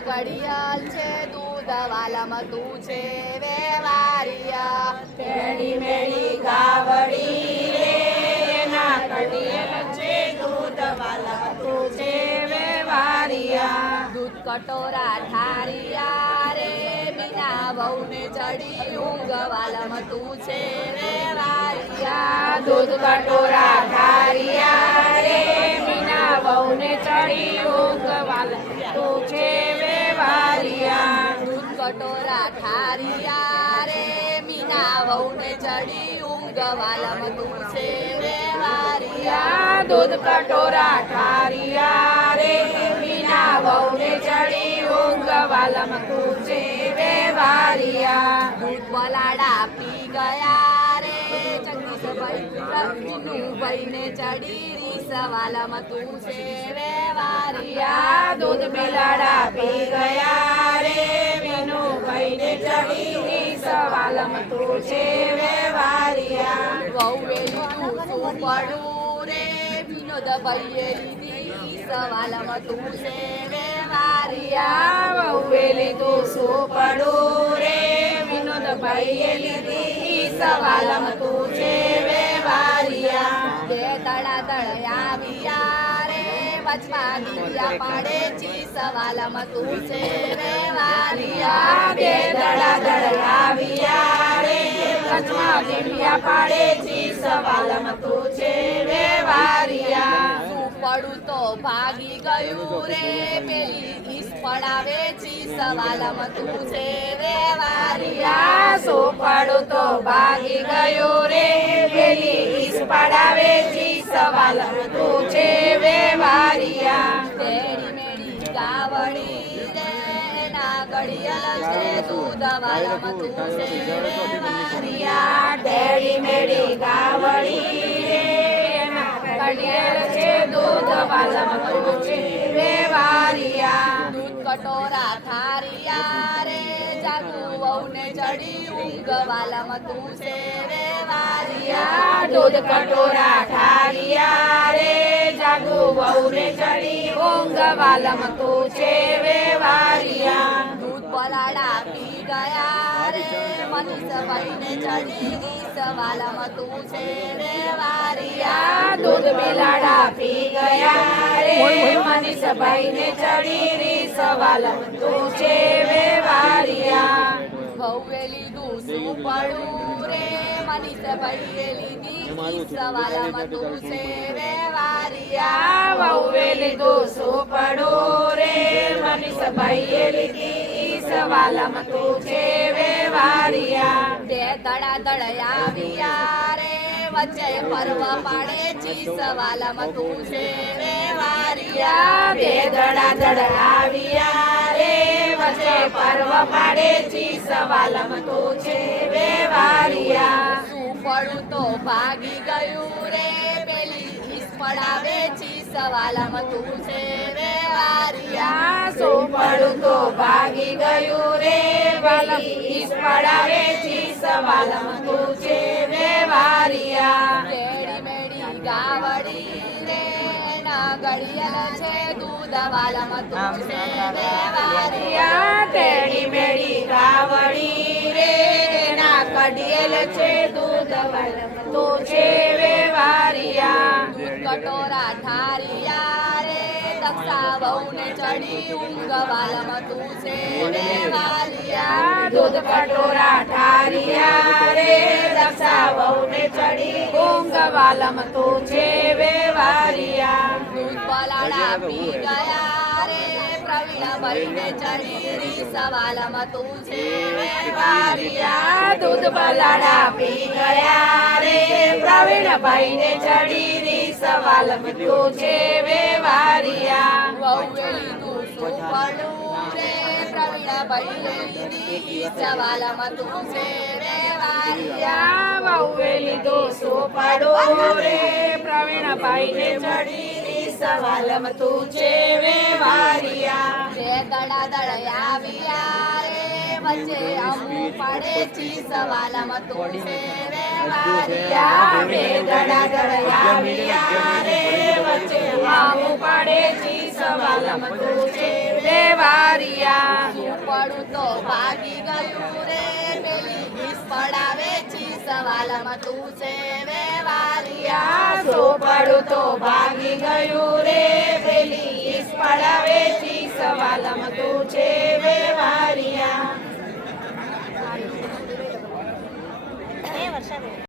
ઘડિયાળ છે દૂધ વાલમ તું છે વેવારિયા તેડી મેળી ગાવડી રે એના ઘડિયાળ છે દૂધ વાલમ તું છે વેવારિયા દૂધ કટોરા ઠારિયા રે મીના વહુને ચડી ઊંઘ વાલમ તું છે વેવારિયા દૂધ કટોરા ધારિયા રે મીના વહુને ચડી ઊંઘ વાલમ તું છે વેવારિયા દૂધ કટોરા ઠારિયા રે મીના વહુને ચડી ઊંઘ વાલમ તું છે વેવારિયા દૂધ કટોરા ઠારિયા રે મીના વહુને ચડી ઊંઘ વાલમ તું છે વેવારિયા દૂધ બલાડા પી ગયા રે જગદીશભાઈ ભાઈને ચડી રીસ વાલમ તું છે વેવારિયા દૂધ બિલાડા પી ગયા રે મીનુભાઈને ચડી સવાલમ તું છે વેવારિયા વહુએ લીધું શું પડું રે વિનોદ ભાઈએ લીધી સવાલમ તું છે વેવારિયા વહુએ લીધું શું પડું રે વિનોદભાઈએ લીધી સવાલમ તું છે વેવારિયા બે દડા દળ આવ્યા રે વચમાં દિયા પાડે છી સવાલમ તું છે વેવારિયા બે દડા દળ આવ્યા રે વચમાં દિયા પાડે છી સવાલમ તું છે વેવારિયા પડું તો ભાગી ગયું રે પેલી ઈસ પડાવે છી સવાલમ તું છે વેવારિયા સોપાડું તો ભાગી ગયો રે પેલી ઈસ પડાવે છી સવાલમ તું છે વેવારિયા તેડી મેડી ગાવડી રે ના ઘડિયાળ છે દૂધ વાલમ તું છે વેવારિયા તેડી મેળી ગાવડી રે એના ઘડિયાળ છે દૂધ વાલમ તું છે વેવારિયા દૂધ કટોરા થારિયા રે જાગુ વહુને ચડી ઊંઘ વાલમ તું છે વેવારિયા દૂધ કટોરા ઠારિયા રે જાગુ વહુને ચડી ઊંઘ વાલમ તું છે વેવારિયા દૂધ પલાડા પી ગયા રે મનીષભાઈને ચડી રીસ વાલમ તું છે વેવારિયા દૂધ બિલાડા પી ગયા રે મનીષભાઈને ચડી રીસ વાલમ તું છે વેવારિયા વહુએ લીધું શું પડું રે મનીષભાઈએ લીધી રીસ વાલમ તું છે વેવારિયા વહુએ લીધું શું પડું રે મનીષભાઈએ લીધી સવાલમ તું છે વેવારિયા બે દડા દળ આવ્યા રે વચ્ચે પર્વ પાડે છી સવાલમ તું છે વેવારિયા બે દડા દડ આવ્યા રે વચ્ચે પર્વ પાડે છી સવાલમ તું છે વેવારિયા શું પડું તો ભાગી ગયું રે પેલી ઈસ પડાવે છી સવાલમ તું છે વેવારિયા સોપડું તો ભાગી ગયું રે વાલમ ઈસ પડાવે છી સવાલમ તું છે વેવારિયા તેડી મેડી ગાવડી રે ના ઘડિયાળ છે દૂધ વાલમ તું છે વેવારિયા તેડી મેળી ગાવડી રે એના કડિયેલ છે દૂધ વાલમ તું છે વેવારિયા દૂધ કટોરા ઠારિયા રે દક્ષા વહુને ચડી ઊંઘ વાલમ તું છે વેવારિયા દૂધ કટોરા ઠારિયા રે દક્ષા વહુને ચડી ઊંઘ વાલમ તું છે વેવારિયા દૂધ પલાડા પી ગયા રે પ્રવીણભાઈને ચડી રીસ વાલમ તું છે વેવારિયા દૂધ બલાડા પી ગયા રે પ્રવીણભાઈને ચડી રીસ વાલમ તું છે વેવારિયા વહુએ લીધું શું પડું રે પ્રવીણભાઈને લીધી રીસ વાલમ તું છે વેવારિયા વહુએ લીધું શું પડું રે પ્રવીણભાઈને ચડી રીસ વાલમ તું છે વેવારિયા બે દડા દળ આવ્યા રે વચ્ચે અમુ પડે છી સવાલમ તું છે વેવારિયા બે દડા દડ આવ્યા રે વચ્ચે આવું પડે છી સવાલમ તું છે વેવારિયા વેવારિયા પડું તો ભાગી ગયું રે પેલી વીસ પડાવે છી સવાલમાં તું છે વેવારિયા સોપડું તો ભાગી ગયું રે પેલી ઈશ પડાવે છી સવાલમાં તું છે